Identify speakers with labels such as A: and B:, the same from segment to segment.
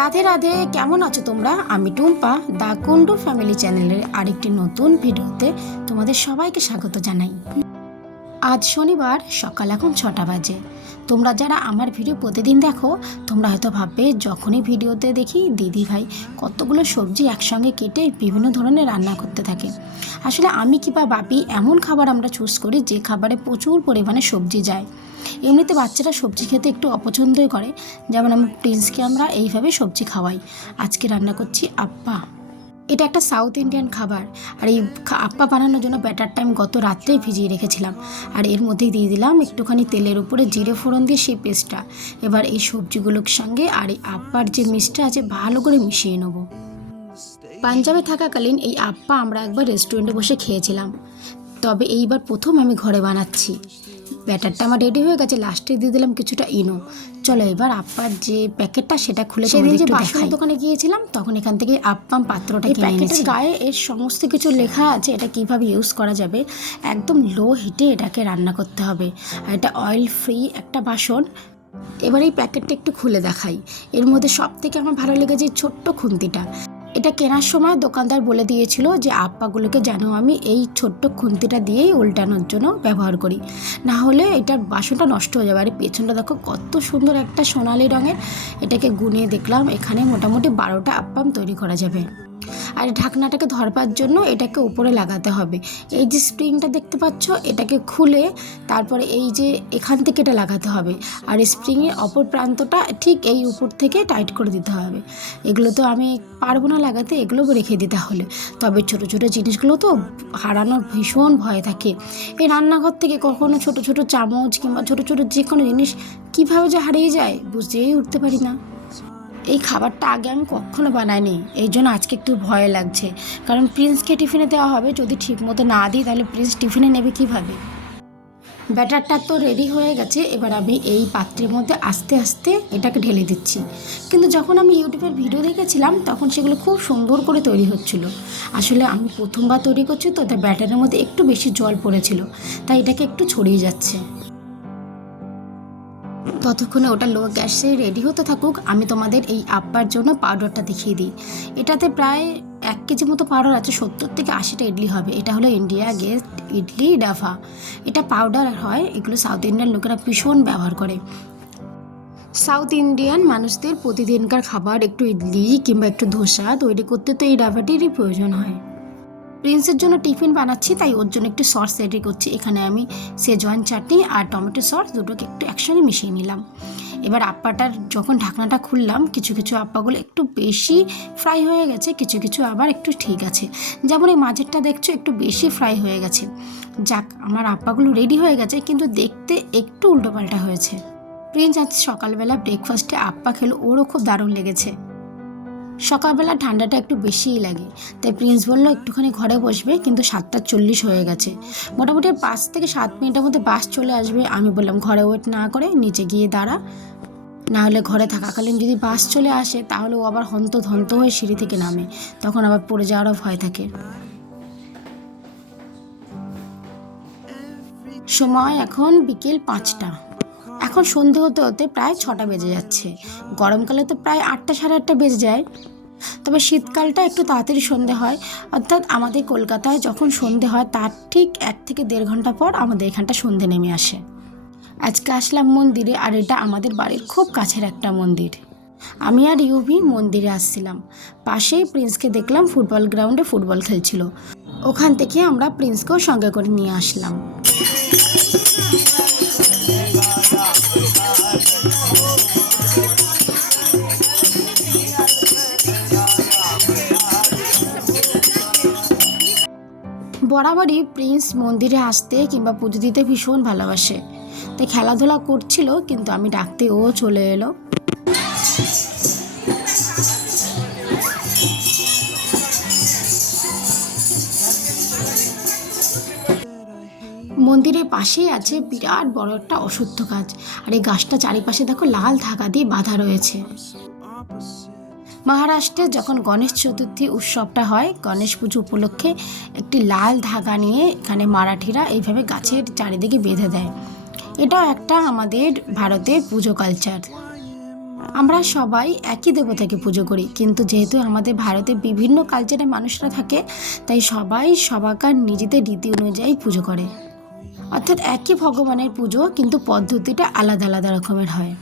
A: রাধে রাধে, কেমন আছো তোমরা? আমি টুম্পা দা কুন্ডু ফ্যামিলি চ্যানেলের আরেকটি নতুন ভিডিওতে তোমাদের সবাইকে স্বাগত জানাই। আজ শনিবার সকাল এখন ছটা বাজে। তোমরা যারা আমার ভিডিও প্রতিদিন দেখো, তোমরা হয়তো ভাববে, যখনই ভিডিওতে দেখি, দিদি ভাই কতগুলো সবজি একসঙ্গে কেটে বিভিন্ন ধরনের রান্না করতে থাকে। আসলে আমি কি বা বাপি এমন খাবার আমরা চুজ করি যে খাবারে প্রচুর পরিমাণে সবজি যায়। এমনিতে বাচ্চারা সবজি খেতে একটু অপছন্দই করে। যেমন আমার প্রিন্সকে আমরা এইভাবে সবজি খাওয়াই। আজকে রান্না করছি আপ্পা এটা একটা সাউথ ইন্ডিয়ান খাবার। আর এই আপ্পা বানানোর জন্য ব্যাটারটা আমি গত রাত্রেই ভিজিয়ে রেখেছিলাম। আর এর মধ্যেই দিয়ে দিলাম একটুখানি তেলের উপরে জিরে ফোড়ন দিয়ে সেই পেস্টটা এবার এই সবজিগুলোর সঙ্গে আর এই আপ্পার যে মিষ্টিটা আছে ভালো করে মিশিয়ে নেব। পাঞ্জাবে থাকাকালীন এই আপ্পা আমরা একবার রেস্টুরেন্টে বসে খেয়েছিলাম। তবে এইবার প্রথম আমি ঘরে বানাচ্ছি। ব্যাটারটা আমার রেডি হয়ে গেছে লাস্টে দিয়ে দিলাম কিছুটা ইনো। চলো এবার আপ্পার যে প্যাকেটটা সেটা খুলে সেদিন যে বাসনের দোকানে গিয়েছিলাম তখন এখান থেকে আপ্পাম পাত্রটা কিনে প্যাকেটের গায়ে এর সমস্ত কিছু লেখা আছে এটা কীভাবে ইউজ করা যাবে? একদম লো হিটে এটাকে রান্না করতে হবে। আর এটা অয়েল ফ্রি একটা বাসন। এবার এই প্যাকেটটা একটু খুলে দেখাই। এর মধ্যে সব থেকে আমার ভালো লেগেছে ছোট্ট খুন্তিটা। এটা কেনার সময় দোকানদার বলে দিয়েছিল যে আপ্পাগুলোকে যেন আমি এই ছোট্ট খুন্তিটা দিয়েই উল্টানোর জন্য ব্যবহার করি। না হলে এটার বাসনটা নষ্ট হয়ে যাবে। আর পেছনটা দেখো কত সুন্দর একটা সোনালি রঙের। এটাকে গুনে দেখলাম, এখানে মোটামুটি বারোটা আপ্পাম তৈরি করা যাবে। আর ঢাকনাটাকে ধরবার জন্য এটাকে উপরে লাগাতে হবে। এই যে স্প্রিংটা দেখতে পাচ্ছ, এটাকে খুলে তারপরে এই যে এখান থেকে এটা লাগাতে হবে। আর স্প্রিংয়ের অপর প্রান্তটা ঠিক এই উপর থেকে টাইট করে দিতে হবে। এগুলো তো আমি পারব না লাগাতে এগুলো রেখে দিতে হলে তবে ছোটো ছোটো জিনিসগুলো তো হারানোর ভীষণ ভয় থাকে। এই রান্নাঘর থেকে কখনো ছোট ছোট চামচ কিংবা ছোট ছোট যে কোনো জিনিস কীভাবে যে হারিয়ে যায় বুঝতেই উঠতে পারি না। এই খাবারটা আগে আমি কখনো বানাইনি। এই জন্য আজকে একটু ভয় লাগছে। কারণ প্রিন্সকে টিফিনে দেওয়া হবে, যদি ঠিক মতো না দিই, তাহলে প্রিন্স টিফিনে নেবে কীভাবে? ব্যাটারটা তো রেডি হয়ে গেছে, এবার আমি এই পাত্রের মধ্যে আস্তে আস্তে এটাকে ঢেলে দিচ্ছি। কিন্তু যখন আমি ইউটিউবের ভিডিও দেখেছিলাম, তখন সেগুলো খুব সুন্দর করে তৈরি হচ্ছিল। আসলে আমি প্রথমবার তৈরি করছি, তো তাই ব্যাটারের মধ্যে একটু বেশি জল পড়েছিল, তাই এটাকে একটু ছড়িয়ে যাচ্ছে। ততক্ষণে ওটা লো গ্যাসে রেডি হতে থাকুক, আমি তোমাদের এই আপ্পার জন্য পাউডারটা দেখিয়ে দিই। এটাতে প্রায় এক কেজি মতো পাউডার আছে, সত্তর থেকে আশিটা ইডলি হবে। এটা হলো ইন্ডিয়া গেস্ট ইডলি ডাফা। এটা পাউডার হয়, এগুলো সাউথ ইন্ডিয়ান লোকেরা ভীষণ ব্যবহার করে। সাউথ ইন্ডিয়ান মানুষদের প্রতিদিনকার খাবার একটু ইডলি কিংবা একটু ধোসা তৈরি করতে তো এই ডাভাটিরই প্রয়োজন হয়। প্রিন্সের জন্য টিফিন বানাচ্ছি, তাই ওর জন্য একটু সস রেডি করছি। এখানে আমি সেজওয়ান চাটনি আর টমেটো সস দুটোকে একটু একসঙ্গে মিশিয়ে নিলাম। এবার আপ্পাটার যখন ঢাকনাটা খুললাম, কিছু কিছু আপ্পাগুলো একটু বেশি ফ্রাই হয়ে গেছে, কিছু কিছু আবার একটু ঠিক আছে। যেমন এই মাঝেরটা দেখছ, একটু বেশি ফ্রাই হয়ে গেছে। যাক, আমার আপ্পাগুলো রেডি হয়ে গেছে, কিন্তু দেখতে একটু উল্টোপাল্টা হয়েছে। প্রিন্স আজ সকালবেলা ব্রেকফাস্টে আপ্পা খেলো, ওরও খুব দারুণ লেগেছে। সকালবেলা ঠান্ডাটা একটু বেশিই লাগে। তাই প্রিন্স বলল, একটুখানি ঘরে বসবে, কিন্তু সাতটা চল্লিশ হয়ে গেছে। মোটামুটি পাঁচ থেকে সাত মিনিটের মধ্যে বাস চলে আসবে। আমি বললাম, ঘরে ওয়েট না করে, নিচে গিয়ে দাঁড়া। না হলে ঘরে থাকাকালীন যদি বাস চলে আসে, তাহলে ও আবার হন্ত ধন্ত হয়ে সিঁড়ি থেকে নামে। তখন আবার পড়ে যাওয়ারও ভয় থাকে। সময় এখন বিকেল পাঁচটা। এখন সন্ধে হতে হতে প্রায় ছটা বেজে যাচ্ছে। গরমকালে তো প্রায় আটটা সাড়ে আটটা বেজে যায়। তবে শীতকালটা একটু তাড়াতাড়ি সন্ধে হয়। অর্থাৎ আমাদের কলকাতায় যখন সন্ধে হয়, তার ঠিক এক থেকে দেড় ঘণ্টা পর আমাদের এখানটা সন্ধে নেমে আসে। আজকে আসলাম মন্দিরে, আর এটা আমাদের বাড়ির খুব কাছের একটা মন্দির। আমি আর ইউভি মন্দিরে আসছিলাম। পাশেই প্রিন্সকে দেখলাম ফুটবল গ্রাউন্ডে ফুটবল খেলছিল। ওখান থেকে আমরা প্রিন্সকেও সঙ্গে করে নিয়ে আসলাম। বরাবরই প্রিন্স মন্দিরে আসতে কিংবা পুজো দিতে ভীষণ ভালোবাসে। তাই খেলাধুলা করছিল, কিন্তু আমি ডাকতে ও চলে এলো। মন্দিরের পাশেই আছে বিরাট বড় একটা অশুদ্ধ গাছ। আর এই গাছটা চারিপাশে দেখো লাল ধাগা দিয়ে বাঁধা রয়েছে। মহারাষ্ট্রে যখন গণেশ চতুর্থী উৎসবটা হয়, গণেশ পুজো উপলক্ষে একটি লাল ধাগা নিয়ে এখানে মারাঠিরা এইভাবে গাছের চারিদিকে বেঁধে দেয়। এটাও একটা আমাদের ভারতের পুজো কালচার আমরা সবাই একই দেবতাকে পুজো করি, কিন্তু যেহেতু আমাদের ভারতে বিভিন্ন কালচারের মানুষরা থাকে, তাই সবাই সবাকার নিজেদের রীতি অনুযায়ী পুজো করে। অর্থাৎ একই ভগবানের পুজো, কিন্তু পদ্ধতিটা আলাদা আলাদা রকমের হয়।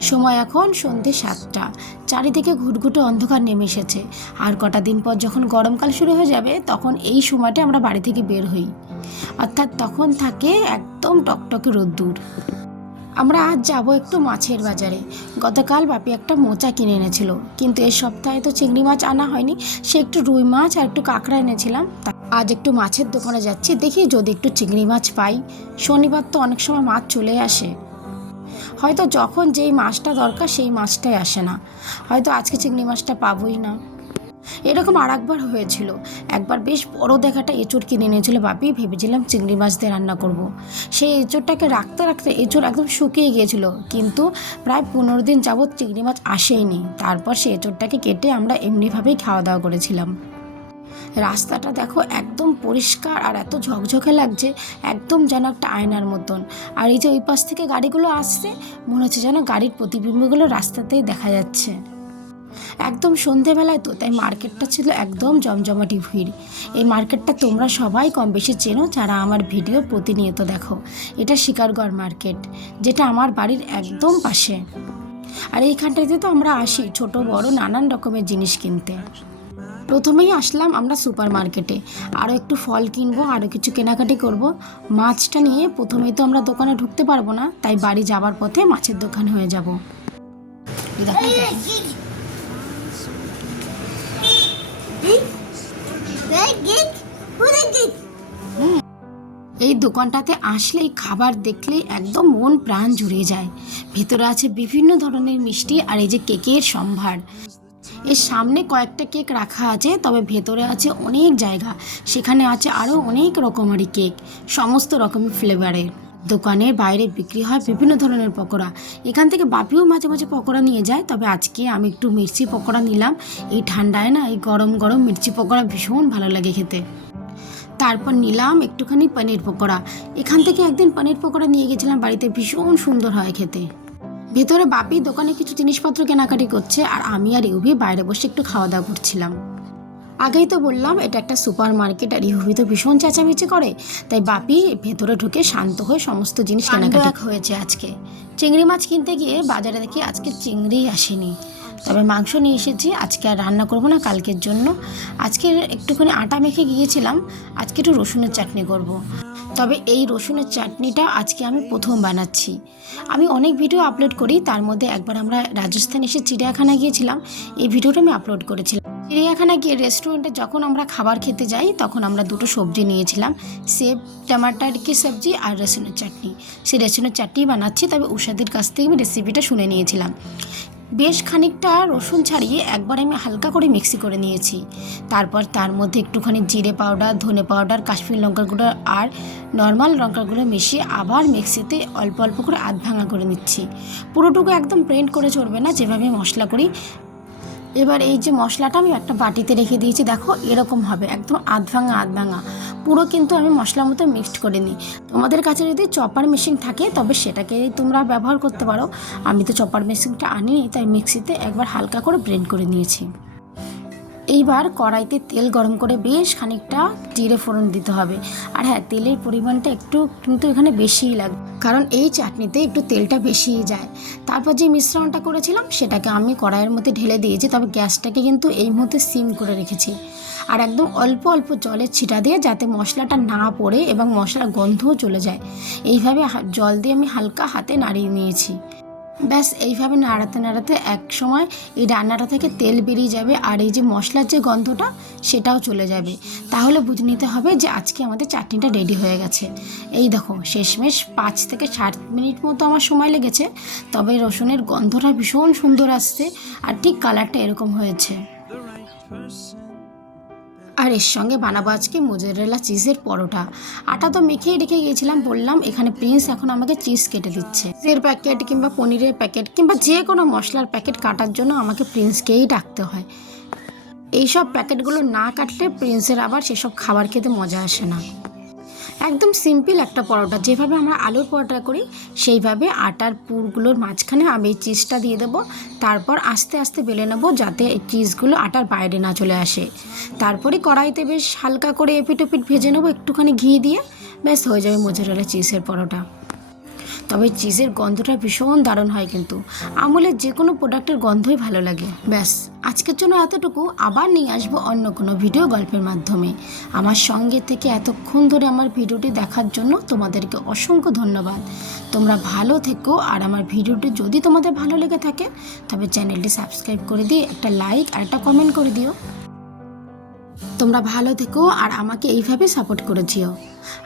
A: সময় এখন সন্ধে সাতটা। চারিদিকে ঘুটঘুটে অন্ধকার নেমে এসেছে। আর কটা দিন পর যখন গরমকাল শুরু হয়ে যাবে, তখন এই সময়টা আমরা বাড়ি থেকে বের হই। অর্থাৎ তখন থাকে একদম টকটকে রোদ্দুর। আমরা আজ যাব একটু মাছের বাজারে। গতকাল বাপি একটা মোচা কিনে এনেছিল। কিন্তু এই সপ্তাহে তো চিংড়ি মাছ আনা হয়নি। সে একটু রুই মাছ আর একটু কাঁকড়া এনেছিলাম। আজ একটু মাছের দোকানে যাচ্ছি। দেখি যদি একটু চিংড়ি মাছ পাই। শনিবার তো অনেক সময় মাছ চলে আসে। হয়তো যখন যেই মাছটা দরকার সেই মাছটাই আসে না। হয়তো আজকে চিংড়ি মাছটা পাবোই না। এরকম আর একবার হয়েছিল। একবার বেশ বড় দেখাটা এঁচড় কিনে এনেছিল বাপি, ভেবেছিলাম চিংড়ি মাছ দিয়ে রান্না করব। সেই এঁচড়টাকে রাখতে রাখতে এঁচড় একদম শুকিয়ে গিয়েছিল। কিন্তু প্রায় পনেরো দিন যাবৎ চিংড়ি মাছ আসেইনি। তারপর সেই এঁচড়টাকে কেটে আমরা এমনিভাবেই খাওয়া দাওয়া করেছিলাম। রাস্তাটা দেখো একদম পরিষ্কার আর এত ঝকঝকে লাগছে, একদম যেন একটা আয়নার মতন। আর এই যে ওই পাশ থেকে গাড়িগুলো আসছে, মনে হচ্ছে যেন গাড়ির প্রতিবিম্বগুলো রাস্তাতেই দেখা যাচ্ছে। একদম সন্ধেবেলায় তো, তাই মার্কেটটা ছিল একদম জমজমাটি ভিড়। এই মার্কেটটা তোমরা সবাই কম বেশি চেনো, যারা আমার ভিডিও প্রতিনিয়ত দেখো। এটা শিকারগড় মার্কেট, যেটা আমার বাড়ির একদম পাশে। আর এইখানটাতে তো আমরা আসি, ছোট বড় নানান রকমের জিনিস কিনতে। প্রথমেই আসলাম আমরা সুপার মার্কেটে আরও একটু ফল কিনবো আরও কিছু কেনাকাটি করব। মাছটা নিয়ে প্রথমেই তো আমরা দোকানে ঢুকতে পারব না তাই বাড়ি যাবার পথে মাছের দোকান হয়ে যাব। এই দোকানটাতে আসলেই খাবার দেখলেই একদম মন প্রাণ জুড়ে যায়। ভেতরে আছে বিভিন্ন ধরনের মিষ্টি আর এই যে কেকের সম্ভার। এর সামনে কয়েকটা কেক রাখা আছে, তবে ভেতরে আছে অনেক জায়গা। সেখানে আছে আরও অনেক রকমারি কেক, সমস্ত রকমের ফ্লেভারের। দোকানের বাইরে বিক্রি হয় বিভিন্ন ধরনের পকোড়া। এখান থেকে বাপিও মাঝে মাঝে পকোড়া নিয়ে যায়, তবে আজকে আমি একটু মির্চি পকোড়া নিলাম। এই ঠান্ডায় না, এই গরম গরম মির্চি পকোড়া ভীষণ ভালো লাগে খেতে। তারপর নিলাম একটুখানি পনির পকোড়া। এখান থেকে একদিন পনির পকোড়া নিয়ে গেছিলাম, বাড়িতে ভীষণ সুন্দর হয় খেতে। ভেতরে বাপি দোকানে কিছু জিনিসপত্র কেনাকাটি করছে আর আমি আর ইউভি বাইরে বসে একটু খাওয়া দাওয়া করছিলাম। আগেই তো বললাম এটা একটা সুপার মার্কেট আর ইউভি তো ভীষণ চেঁচামেচি করে। তাই বাপি ভেতরে ঢুকে শান্ত হয়ে সমস্ত জিনিস কেনাকাটি হয়েছে আজকে। চিংড়ি মাছ কিনতে গিয়ে বাজারে দেখি আজকে চিংড়িই আসেনি। তবে মাংস নিয়ে এসেছি আজকে আর রান্না করব না কালকের জন্য। আজকে একটুখানি আটা মেখে গিয়েছিলাম আজকে একটু রসুনের চাটনি করব। তবে এই রসুনের চাটনিটা আজকে আমি প্রথম বানাচ্ছি। আমি অনেক ভিডিও আপলোড করি, তার মধ্যে একবার আমরা রাজস্থান এসে চিড়িয়াখানা গিয়েছিলাম, এই ভিডিওটা আমি আপলোড করেছিলাম। চিড়িয়াখানা গিয়ে রেস্টুরেন্টে যখন আমরা খাবার খেতে যাই, তখন আমরা দুটো সবজি নিয়েছিলাম, সেব, টমাটার কি সবজি আর রসুনের চাটনি। সেই রসুনের চাটনি বানাচ্ছি, তবে উষাদির কাছ থেকে আমি রেসিপিটা শুনে নিয়েছিলাম। বেশ খানিকটা রসুন ছাড়িয়ে একবার আমি হালকা করে মিক্সি করে নিয়েছি। তারপর তার মধ্যে একটুখানি জিরে পাউডার, ধনে পাউডার, কাশ্মীর লঙ্কার গুঁড়ো আর নর্মাল লঙ্কার গুঁড়ো মিশিয়ে আবার মিক্সিতে অল্প অল্প করে আধ ভাঙা করে নিচ্ছি। পুরোটুকু একদম ব্লেন্ড করে চড়বে না, যেভাবে মশলা করি এবার এই যে মশলাটা আমি একটা বাটিতে রেখে দিয়েছি, দেখো এরকম হবে, একদম আধ ভাঙা আধ ভাঙা পুরো কিন্তু আমি মশলা মতো মিক্সড করে নিই। তোমাদের কাছে যদি চপার মেশিন থাকে, তবে সেটাকে তোমরা ব্যবহার করতে পারো। আমি তো চপার মেশিনটা আনি তাই মিক্সিতে একবার হালকা করে ব্রেন্ড করে নিয়েছি। এইবার কড়াইতে তেল গরম করে বেশ খানিকটা জিরে ফোড়ন দিতে হবে। আর হ্যাঁ তেলের পরিমাণটা একটু কিন্তু এখানে বেশিই লাগে কারণ এই চাটনিতে একটু তেলটা বেশিই যায়। তারপর যে মিশ্রণটা করেছিলাম, সেটাকে আমি কড়াইয়ের মধ্যে ঢেলে দিয়েছি। তবে গ্যাসটাকে কিন্তু এই মুহূর্তে সিম করে রেখেছি। আর একদম অল্প অল্প জলের ছিটা দিয়ে যাতে মশলাটা না পড়ে এবং মশলার গন্ধও চলে যায়। এইভাবে জল দিয়ে আমি হালকা হাতে নাড়িয়ে নিয়েছি। ব্যাস, এইভাবে নাড়াতে নাড়াতে এক সময় এই রান্নাটা থেকে তেল বেরিয়ে যাবে আর এই যে মশলার যে গন্ধটা, সেটাও চলে যাবে। তাহলে বুঝে নিতে হবে যে আজকে আমাদের চাটনিটা রেডি হয়ে গেছে। এই দেখো, শেষমেশ পাঁচ থেকে সাত মিনিট মতো আমার সময় লেগেছে, তবে রসুনের গন্ধটা ভীষণ সুন্দর আসছে আর ঠিক কালারটা এরকম হয়েছে। আর এর সঙ্গে বানাবো আজকে মোজারেলা চিজের পরোটা। আটা তো মেখেই রেখে গিয়েছিলাম, বললাম এখানে প্রিন্স এখন আমাকে চিজ কেটে দিচ্ছে। চিজের প্যাকেট কিংবা পনিরের প্যাকেট কিংবা যে কোনো মশলার প্যাকেট কাটার জন্য আমাকে প্রিন্সকেই ডাকতে হয়। এইসব প্যাকেটগুলো না কাটলে প্রিন্সের আবার সেসব খাবার খেতে মজা আসে না। একদম সিম্পল একটা পরোটা। যেভাবে আমরা আলুর পরোটা করি, সেইভাবে আটার পুরগুলোর মাঝখানে আমি এই চিজটা দিয়ে দেবো। তারপর আস্তে আস্তে বেলে নেব যাতে এই চিজগুলো আটার বাইরে না চলে আসে। তারপরে কড়াইতে বেশ হালকা করে এপিট ওপিট ভেজে নেব একটুখানি ঘি দিয়ে। ব্যাস, হয়ে যাবে মোজারেলা চিজের পরোটা। তবে চিজের গন্ধটা ভীষণ দারুণ হয় কিন্তু। আমুলের যে কোনো প্রোডাক্টের গন্ধই ভালো লাগে। ব্যাস, আজকের জন্য এতটুকু। আবার নিয়ে আসব অন্য কোনো ভিডিও গল্পের মাধ্যমে। আমার সঙ্গে থেকে এতক্ষণ ধরে আমার ভিডিওটি দেখার জন্য তোমাদেরকে অসংখ্য ধন্যবাদ। তোমরা ভালো থেকো আর আমার ভিডিওটি যদি তোমাদের ভালো লেগে থাকে, তবে চ্যানেলটি সাবস্ক্রাইব করে দিয়ে একটা লাইক আর একটা কমেন্ট করে দিও। তোমরা ভালো থেকো আর আমাকে এইভাবে সাপোর্ট করে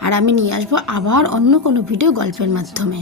A: আর আমি নিয়ে আসব আবার অন্য কোনো ভিডিও গল্পের মাধ্যমে।